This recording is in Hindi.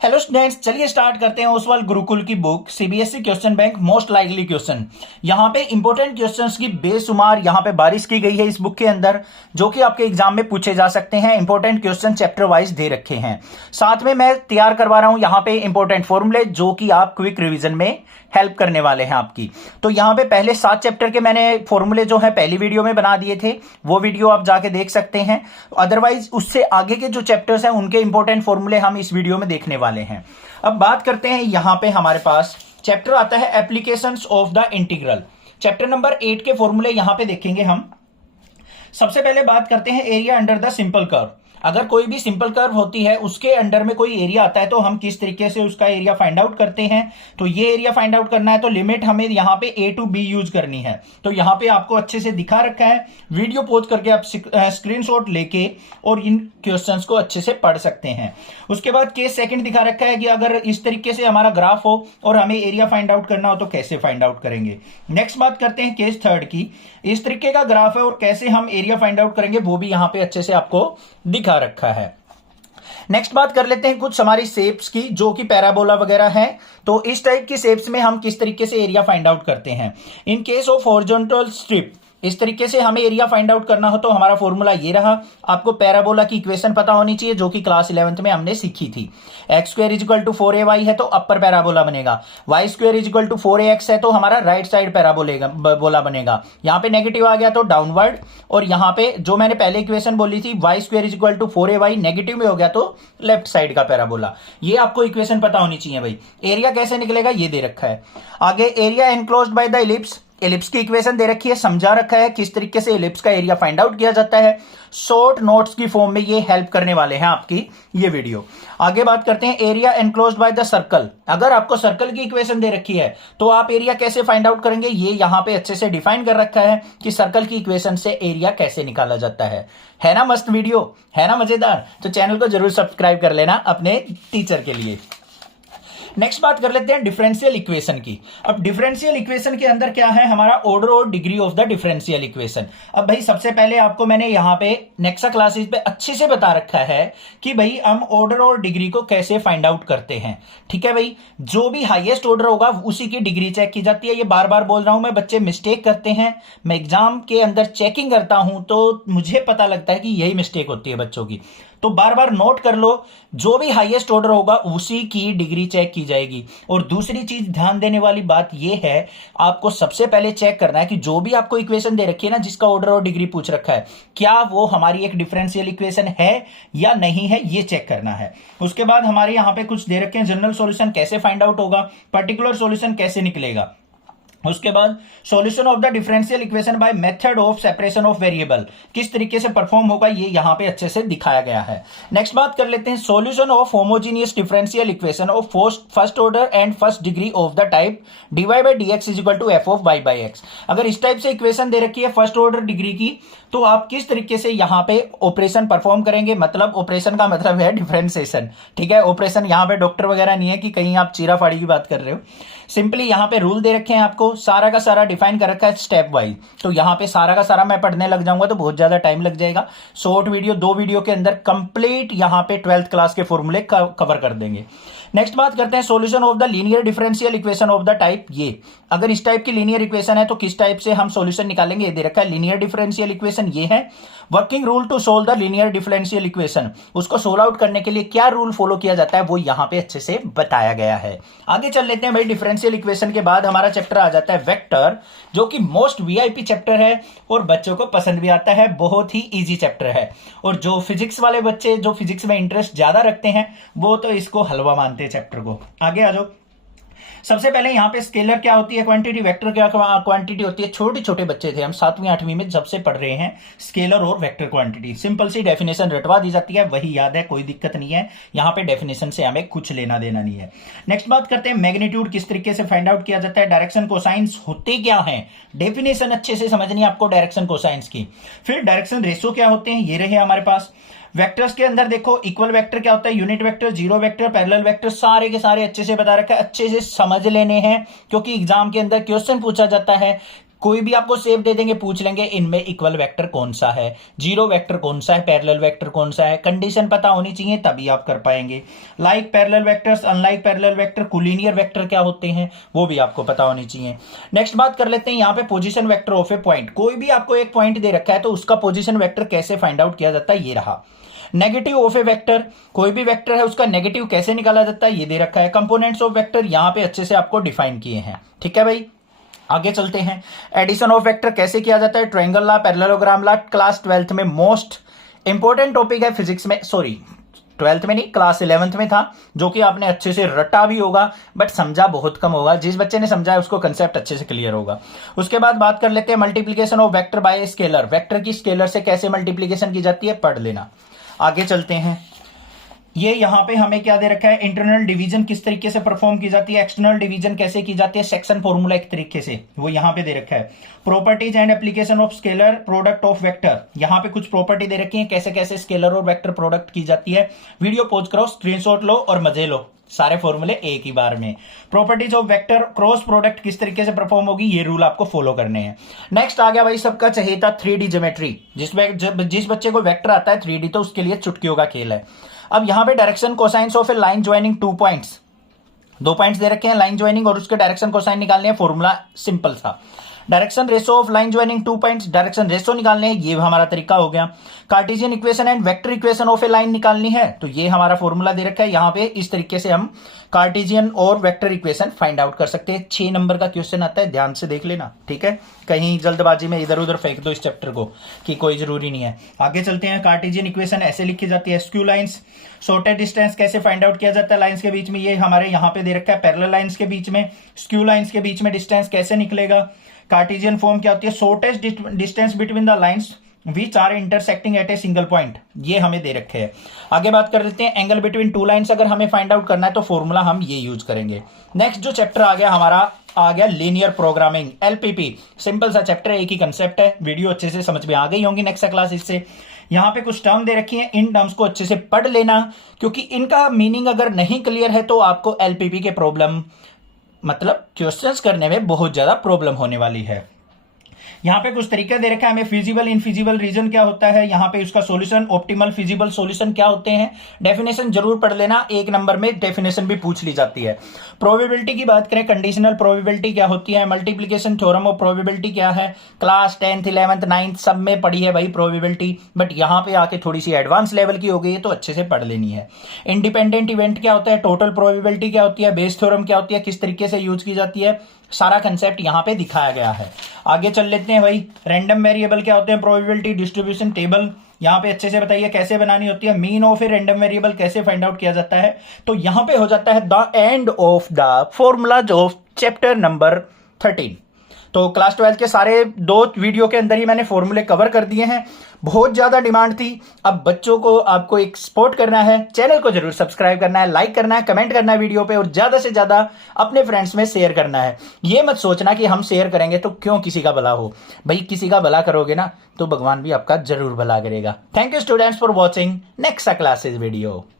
हेलो स्टूडेंट्स, चलिए स्टार्ट करते हैं ओसवाल गुरुकुल की book CBSE question bank most likely question. यहाँ पे इंपॉर्टेंट क्वेश्चंस की बेशुमार यहाँ पे बारिश की गई है इस बुक के अंदर, जो कि आपके एग्जाम में पूछे जा सकते हैं। इंपॉर्टेंट क्वेश्चन चैप्टर वाइज दे रखे हैं। साथ में मैं तैयार करवा रहा हूं यहाँ पे इंपॉर्टेंट फॉर्मूले, जो कि आप क्विक रिविजन में हेल्प करने वाले हैं आपकी। तो यहाँ पे पहले 7 चैप्टर के मैंने फॉर्मूले जो है पहली वीडियो में बना दिए थे, वो वीडियो आप जाके देख सकते हैं। अदरवाइज उससे आगे के जो चैप्टर्स हैं उनके इंपॉर्टेंट फॉर्मूले हम इस वीडियो में देखने वाले हैं। अब बात करते हैं, यहां पे हमारे पास चैप्टर आता है applications of the integral. Chapter number 8 के फॉर्मूले यहां पे देखेंगे हम। सबसे पहले बात करते हैं area under the simple curve. अगर कोई भी सिंपल कर्व होती है, उसके अंडर में कोई एरिया आता है, तो हम किस तरीके से उसका एरिया फाइंड आउट करते हैं। तो ये एरिया फाइंड आउट करना है तो लिमिट हमें यहाँ पे a टू b यूज करनी है। तो यहाँ पे आपको अच्छे से दिखा रखा है, वीडियो पॉज करके आप स्क्रीनशॉट लेके और इन क्वेश्चंस को अच्छे से पढ़ सकते हैं। उसके बाद केस सेकंड दिखा रखा है कि अगर इस तरीके से हमारा ग्राफ हो और हमें एरिया फाइंड आउट करना हो तो कैसे फाइंड आउट करेंगे। नेक्स्ट बात करते हैं केस थर्ड की। इस तरीके का ग्राफ है और कैसे हम एरिया फाइंड आउट करेंगे वो भी यहां पे अच्छे से आपको दिखा रखा है। नेक्स्ट बात कर लेते हैं कुछ हमारी शेप्स की, जो कि पैराबोला वगैरह है। तो इस टाइप की शेप्स में हम किस तरीके से एरिया फाइंड आउट करते हैं। In case of horizontal strip, इस तरीके से हमें एरिया फाइंड आउट करना हो तो हमारा फॉर्मूला ये रहा। आपको पैराबोला की इक्वेशन पता होनी चाहिए, जो कि क्लास 11th में हमने सीखी थी। X square is equal to 4ay है तो अपर पैराबोला बनेगा। Y square is equal to 4ax है तो हमारा राइट साइड पैराबोला बनेगा। यहाँ पे नेगेटिव आ गया तो डाउनवर्ड, और यहाँ पे जो मैंने पहले इक्वेशन बोली थी Y square is equal to 4ay negative में हो गया तो लेफ्ट साइड का पैराबोला। ये आपको इक्वेशन पता होनी चाहिए भाई। एरिया कैसे निकलेगा ये दे रखा है। आगे area enclosed by the ellipse, ellipse की इक्वेशन दे रखी है, समझा रखा है किस तरीके से एलिप्स का एरिया फाइंड आउट किया जाता है। शॉर्ट नोट्स की फॉर्म में ये हेल्प करने वाले हैं आपकी ये वीडियो। आगे बात करते हैं area enclosed by the circle. अगर आपको सर्कल की इक्वेशन दे रखी है तो आप एरिया कैसे फाइंड आउट करेंगे, ये यहां पे अच्छे से डिफाइन कर रखा है कि सर्कल की इक्वेशन से एरिया कैसे निकाला जाता है ना मस्त वीडियो, है ना मजेदार। तो चैनल को जरूर सब्सक्राइब कर लेना अपने टीचर के लिए। नेक्स्ट बात कर लेते हैं डिफरेंशियल इक्वेशन की। अब डिफरेंशियल इक्वेशन के अंदर क्या है, हमारा ऑर्डर और degree of the differential equation. अब भाई सबसे पहले आपको मैंने यहां पे नेक्सा क्लासेस पे अच्छे से बता रखा है कि भाई हम ऑर्डर और डिग्री को कैसे फाइंड आउट करते हैं। ठीक है भाई, जो भी हाईएस्ट ऑर्डर होगा उसी की डिग्री चेक की जाती है। ये बार बार बोल रहा हूं मैं, बच्चे मिस्टेक करते हैं। मैं एग्जाम के अंदर चेकिंग करता हूं तो मुझे पता लगता है कि यही मिस्टेक होती है बच्चों की। तो बार बार नोट कर लो, जो भी हाईएस्ट ऑर्डर होगा उसी की डिग्री चेक की जाएगी। और दूसरी चीज ध्यान देने वाली बात यह है, आपको सबसे पहले चेक करना है कि जो भी आपको इक्वेशन दे रखी है ना, जिसका ऑर्डर और डिग्री पूछ रखा है, क्या वो हमारी एक डिफरेंशियल इक्वेशन है या नहीं है, ये चेक करना है। उसके बाद हमारे यहां पे कुछ दे रखे हैं, जनरल सॉल्यूशन कैसे फाइंड आउट होगा, पर्टिकुलर सॉल्यूशन कैसे निकलेगा। उसके बाद solution of the differential equation by method of separation of variable किस तरीके से परफॉर्म होगा, ये यहां पे अच्छे से दिखाया गया है। नेक्स्ट बात कर लेते हैं solution of homogeneous differential equation of first order and first degree of the type dy by dx is equal to f of y by x। अगर इस टाइप से इक्वेशन दे रखी है फर्स्ट ऑर्डर डिग्री की, तो आप किस तरीके से यहां पे ऑपरेशन परफॉर्म करेंगे। मतलब ऑपरेशन का मतलब है डिफरेंशिएशन। ठीक है, ऑपरेशन यहां पे डॉक्टर वगैरह नहीं है कि कहीं आप चीरा फाड़ी की बात कर रहे हो। सिंपली यहां पे रूल दे रखे हैं आपको, सारा का सारा डिफाइन कर रखा है स्टेप वाइज। तो यहां पे सारा का सारा मैं पढ़ने लग जाऊंगा तो बहुत ज्यादा टाइम लग जाएगा। शॉर्ट वीडियो 2 वीडियो के अंदर कंप्लीट यहां पे 12th क्लास के फॉर्मूले कवर कर देंगे। नेक्स्ट बात करते हैं solution of the linear differential equation of the type ये। अगर इस टाइप की लीनियर इक्वेशन है तो किस टाइप से हम सॉल्यूशन निकालेंगे, ये दे रखा है। लीनियर डिफरेंशियल इक्वेशन ये है। Working rule to solve the linear differential equation, उसको सोल्व आउट करने के लिए क्या रूल फॉलो किया जाता है वो यहां पे अच्छे से बताया गया है। आगे चल लेते हैं भाई। डिफरेंशियल इक्वेशन के बाद हमारा चैप्टर आ जाता है वेक्टर, जो कि मोस्ट वीआईपी चैप्टर है और बच्चों को पसंद भी आता है। बहुत ही इजी चैप्टर है और जो फिजिक्स वाले बच्चे जो फिजिक्स में इंटरेस्ट ज्यादा रखते हैं वो तो इसको हलवा मानते हैं चैप्टर को। आगे आ जाओ। सबसे पहले यहां पे स्केलर क्या होती है, क्वांटिटी, वेक्टर क्या क्वांटिटी होती है। छोटे छोटे बच्चे थे हम 7वीं 8वीं में जब से पढ़ रहे हैं स्केलर और वेक्टर क्वांटिटी। सिंपल सी डेफिनेशन रटवा दी जाती है, वही याद है, कोई दिक्कत नहीं है। यहां पे डेफिनेशन से हमें कुछ लेना देना नहीं है। नेक्स्ट बात करते हैं मैग्नीट्यूड किस तरीके से फाइंड आउट किया जाता है। डायरेक्शन कोसाइंस होते क्या है, डेफिनेशन अच्छे से समझनी है आपको डायरेक्शन कोसाइंस की। फिर डायरेक्शन रेशियो क्या होते हैं, ये रहे हमारे पास। वेक्टर्स के अंदर देखो, इक्वल वेक्टर क्या होता है, unit vector, zero vector, parallel vector, सारे के सारे अच्छे से बता रखा है। अच्छे से समझ लेने हैं क्योंकि एग्जाम के अंदर क्वेश्चन पूछा जाता है कोई भी आपको सेव दे देंगे, पूछ लेंगे इनमें इक्वल वेक्टर कौन सा है, जीरो वेक्टर कौन सा है, पैरेलल वेक्टर कौन सा है, कंडीशन पता होनी चाहिए तभी आप कर पाएंगे। Like parallel vectors, unlike parallel vector, collinear vector क्या होते हैं वो भी आपको पता होनी चाहिए। नेक्स्ट बात कर लेते हैं यहाँ पे position vector of A point. कोई भी आपको एक पॉइंट दे रखा है तो उसका पोजीशन वेक्टर कैसे फाइंड आउट किया जाता है, ये रहा। नेगेटिव ऑफ ए वेक्टर, कोई भी वेक्टर है उसका नेगेटिव कैसे निकाला जाता है, ये दे रखा है। कंपोनेंट्स ऑफ वेक्टर यहां पे अच्छे से आपको डिफाइन किए हैं, ठीक है भाई। आगे चलते हैं, एडिशन ऑफ वेक्टर कैसे किया जाता है, triangle law, parallelogram law, class 12th में मोस्ट इंपॉर्टेंट टॉपिक है फिजिक्स में, सॉरी 12th में नहीं, क्लास 11th में था, जो कि आपने अच्छे से रटा भी होगा बट समझा बहुत कम होगा। जिस बच्चे ने समझा है उसको कंसेप्ट अच्छे से क्लियर होगा। उसके बाद बात कर लेते हैं multiplication of vector by scalar. Vector की स्केलर से कैसे मल्टीप्लीकेशन की जाती है पढ़ लेना। आगे चलते हैं, ये यहां पे हमें क्या दे रखा है, इंटरनल डिवीजन किस तरीके से परफॉर्म की जाती है, एक्सटर्नल डिवीजन कैसे की जाती है, सेक्शन फॉर्मूला एक तरीके से वो यहां पे दे रखा है। Properties and application of scalar product of vector, यहां पे कुछ प्रॉपर्टी दे रखी है कैसे कैसे स्केलर और वेक्टर प्रोडक्ट की जाती है। वीडियो पॉज करो, स्क्रीनशॉट लो और मजे लो, सारे फॉर्मूले एक ही बार में। Properties of vector cross product किस तरीके से परफॉर्म होगी, ये रूल आपको फॉलो करने हैं। नेक्स्ट आ गया भाई सबका चहेता 3D ज्योमेट्री। जिस बच्चे को वेक्टर आता है 3D तो उसके लिए चुटकियों का खेल है। अब यहां पे direction cosines of a line joining 2 points, 2 points दे रखे हैं लाइन ज्वाइनिंग और उसके डायरेक्शन कोसाइन निकालने हैं। फॉर्मूला सिंपल सा, direction ratio of line joining 2 points, direction ratio निकालने हैं, ये हमारा तरीका हो गया। Cartesian equation and vector equation of a line निकालनी है तो ये हमारा फॉर्मूला दे रखा है। यहां पे इस तरीके से हम कार्टेशियन और वेक्टर इक्वेशन फाइंड आउट कर सकते हैं। 6 नंबर का क्वेश्चन आता है, ध्यान से देख लेना, ठीक है। कहीं जल्दबाजी में इधर उधर फेंक दो इस चैप्टर को कि कोई जरूरी नहीं है। आगे चलते हैं, कार्टेशियन इक्वेशन ऐसे लिखी जाती है, स्क्यू लाइंस, शॉर्टेस्ट डिस्टेंस कैसे फाइंड आउट किया जाता है लाइंस के बीच में, ये हमारे यहाँ पे दे रखा है। पैरेलल लाइंस के बीच में, स्क्यू लाइंस के बीच में डिस्टेंस कैसे निकलेगा। कार्टेशियन फॉर्म क्या होती है, shortest distance between the lines which are intersecting at a single point, ये हमें दे रखे हैं। आगे बात कर लेते हैं, एंगल बिटवीन 2 लाइंस अगर हमें फाइंड आउट करना है तो फॉर्मूला हम ये यूज करेंगे। नेक्स्ट जो चैप्टर आ गया हमारा, आ गया लीनियर प्रोग्रामिंग, एलपीपी। सिंपल सा चैप्टर है, एक ही कंसेप्ट है, वीडियो अच्छे से समझ में आ गई होंगी नेक्स्ट क्लास इससे। यहां पे कुछ टर्म दे रखी हैं, इन टर्म्स को अच्छे से पढ़ लेना क्योंकि इनका मीनिंग अगर नहीं क्लियर है तो आपको एलपीपी के प्रॉब्लम मतलब क्वेश्चंस करने में बहुत ज्यादा प्रॉब्लम होने वाली है। यहां पे कुछ तरीका दे रखा है हमें, फिजिबल इनफिजिबल रीजन क्या होता है, यहां पे उसका सॉल्यूशन, ऑप्टिमल फिजिबल सॉल्यूशन क्या होते हैं। डेफिनेशन जरूर पढ़ लेना, एक नंबर में डेफिनेशन भी पूछ ली जाती है। प्रोबेबिलिटी की बात करें, कंडीशनल प्रोबेबिलिटी क्या होती है, मल्टीप्लीकेशन थ्योरम ऑफ प्रोबेबिलिटी क्या है, क्लास 10th 11th 9th सब में पढ़ी है भाई प्रोबेबिलिटी, बट यहां पे आके थोड़ी सी एडवांस लेवल की हो गई है तो अच्छे से पढ़ लेनी है। इंडिपेंडेंट इवेंट क्या होता है, टोटल प्रोबेबिलिटी क्या होती है, बेस थ्योरम क्या होती है, किस तरीके से यूज की जाती है, सारा कंसेप्ट यहां पे दिखाया गया है। आगे चल लेते हैं भाई, रैंडम वेरिएबल क्या होते हैं, प्रोबेबिलिटी डिस्ट्रीब्यूशन टेबल यहां पे अच्छे से बताइए कैसे बनानी होती है। Mean of a random variable कैसे फाइंड आउट किया जाता है, तो यहां पे हो जाता है the end of the formulas of chapter number 13। तो क्लास 12 के सारे 2 वीडियो के अंदर ही मैंने फॉर्मूले कवर कर दिए हैं। बहुत ज्यादा डिमांड थी, अब बच्चों को आपको एक सपोर्ट करना है, चैनल को जरूर सब्सक्राइब करना है, लाइक करना है, कमेंट करना है वीडियो पे और ज्यादा से ज्यादा अपने फ्रेंड्स में शेयर करना है। ये मत सोचना कि हम शेयर करेंगे तो क्यों किसी का भला हो, भाई किसी का भला करोगे ना तो भगवान भी आपका जरूर भला करेगा। Thank you students for watching next classes video.